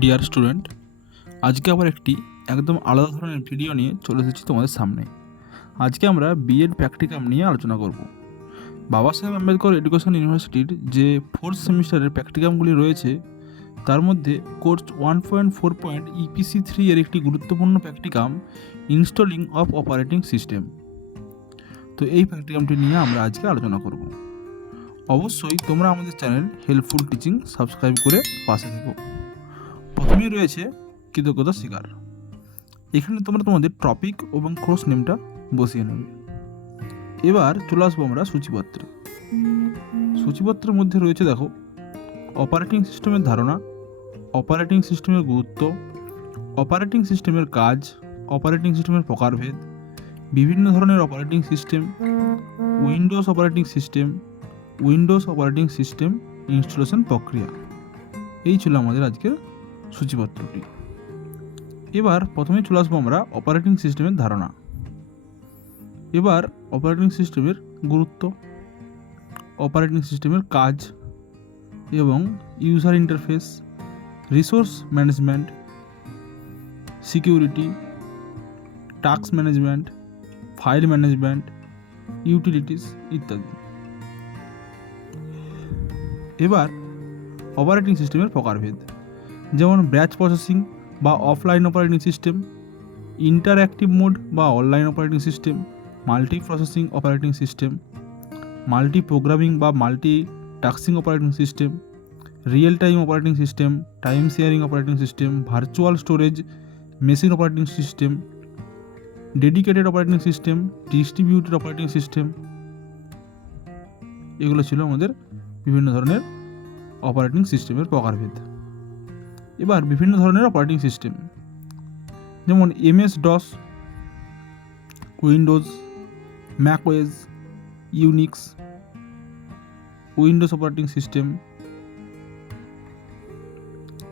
Dear student, আজকে আবার একটি একদম আলাদা ধরনের ভিডিও নিয়ে চলে এসেছি তোমাদের সামনে। আজকে আমরা B.Ed প্র্যাকটিকাম নিয়ে আলোচনা করব। বাবা সাহেব আম্বেদকর এডুকেশন ইউনিভার্সিটির যে 4th সেমিস্টারের প্র্যাকটিকামগুলি রয়েছে তার মধ্যে কোর্স 1.4.EPC-3 এর একটি গুরুত্বপূর্ণ practicum installing of operating system. তো এই প্র্যাকটিকামটি নিয়ে আমরা আজকে আলোচনা করব। অবশ্যই তোমরা আমাদের চ্যানেল হেল্পফুল টিচিং সাবস্ক্রাইব করে পাশে থেকো। প্রথমেই রয়েছে কৃতজ্ঞতা স্বীকার। এখানে তোমরা তোমাদের টপিক এবং কোর্স নেমটা বসিয়ে নেবে। এবার চলে আসবো আমরা সূচিপত্রে। সূচিপত্রের মধ্যে রয়েছে দেখো অপারেটিং সিস্টেমের ধারণা, অপারেটিং সিস্টেমের গুরুত্ব, অপারেটিং সিস্টেমের কাজ, অপারেটিং সিস্টেমের প্রকারভেদ, বিভিন্ন ধরনের operating system, Windows operating system, Windows operating system installation প্রক্রিয়া। এই ছিল আমাদের আজকের সূচিপত্রটি। এবার প্রথমে চলে আসবো আমরা অপারেটিং সিস্টেমের ধারণা। এবার অপারেটিং সিস্টেমের গুরুত্ব, অপারেটিং সিস্টেমের কাজ এবং user interface, resource management, security, task management, file management, utilities ইত্যাদি। এবার অপারেটিং সিস্টেমের প্রকারভেদ, যেমন ব্যাচ প্রসেসিং বা offline operating system, interactive mode বা online operating system, multi processing operating system, multi programming বা multi tasking operating system, real time operating system, time sharing operating system, virtual storage machine operating system, dedicated operating system, distributed operating system. এগুলো ছিল আমাদের বিভিন্ন ধরনের operating সিস্টেমের প্রকারভেদ। এবার বিভিন্ন ধরনের অপারেটিং সিস্টেম, যেমন MS-DOS, Windows, macOS, Unix, Windows operating system.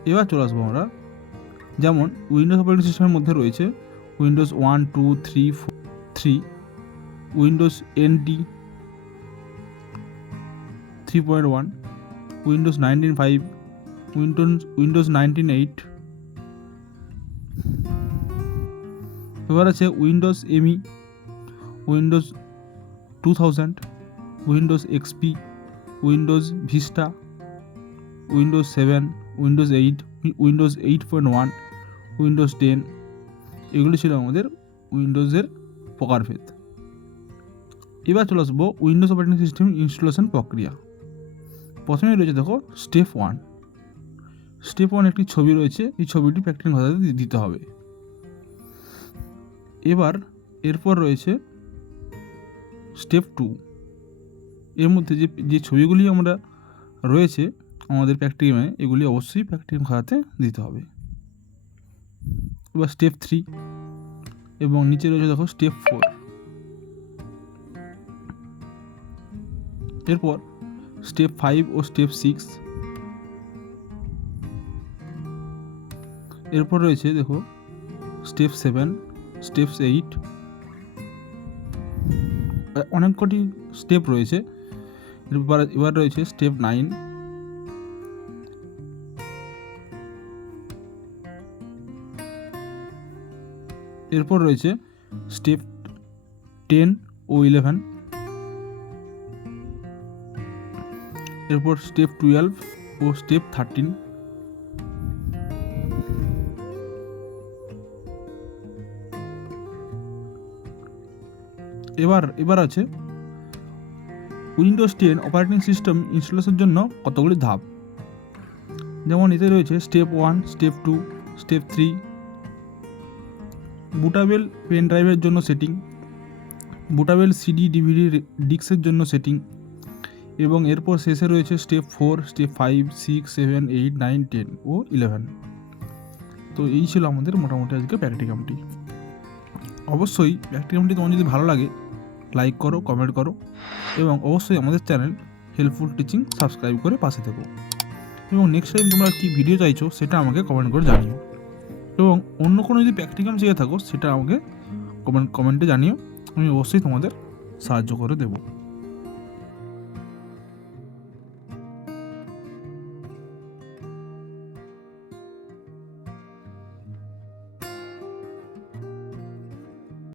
এবার চলে আসবো আমরা, যেমন উইন্ডোজ অপারেটিং সিস্টেমের মধ্যে রয়েছে Windows 1, 2, 3, 4, 3, Windows NT 3.1, Windows 19.5, Windows 19.8। এবার আছে Windows ME, Windows 2000, Windows XP, Windows vista, Windows 7, Windows 8, Windows 8.1, Windows 10। এগুলি ছিল আমাদের উইন্ডোজের প্রকারভেদ। এবার চলে আসবো উইন্ডোজ অপারেটিং সিস্টেম ইনস্টলেশন প্রক্রিয়া। প্রথমে রয়েছে দেখো স্টেপ 1। স্টেপ 1 একটি ছবি রয়েছে, এই ছবিটি প্র্যাকটিক্যাম খাতাতে দিতে হবে। এবার এরপর রয়েছে স্টেপ 2। এর মধ্যে যে ছবিগুলি আমরা রয়েছে আমাদের প্র্যাকটিক্যামে, এগুলি অবশ্যই প্র্যাকটিক্যাম খাতাতে দিতে হবে। এবার স্টেপ 3 এবং নিচে রয়েছে দেখো স্টেপ 4। এরপর স্টেপ 5 ও স্টেপ 6। এরপর রয়েছে দেখো স্টেপ 7, স্টেপ 8। অনেক কটি স্টেপ রয়েছে। এবার রয়েছে স্টেপ 9। এরপর রয়েছে স্টেপ 10 ও 11। এরপর স্টেপ 12 ও স্টেপ 13। এবার আছে উইন্ডোজ 10 অপারেটিং সিস্টেম ইনস্টলেশনের জন্য কতগুলি ধাপ। যেমন এতে রয়েছে step 1, step 2, step 3, bootable pen ড্রাইভের জন্য সেটিং, বুটেবল CD DVD ডিস্কের জন্য সেটিং, এবং এরপর শেষে রয়েছে স্টেপ 4, স্টেপ 5, 6, 7, 8, 9, 10 ও 11। তো এই ছিল আমাদের মোটামুটি আজকে প্র্যাকটিকামটি। অবশ্যই প্র্যাকটিকামটি তোমার যদি ভালো লাগে লাইক করো, কমেন্ট করো এবং অবশ্যই আমাদের চ্যানেল হেল্পফুল টিচিং সাবস্ক্রাইব করে পাশে থেকো। এবং নেক্সট টাইম তোমরা কী ভিডিও চাইছো সেটা আমাকে কমেন্ট করে জানিও। এবং অন্য কোনো যদি প্র্যাকটিকাম শিখে থাকো সেটা আমাকে কমেন্টে জানিও, আমি অবশ্যই তোমাদের সাহায্য করে দেবো।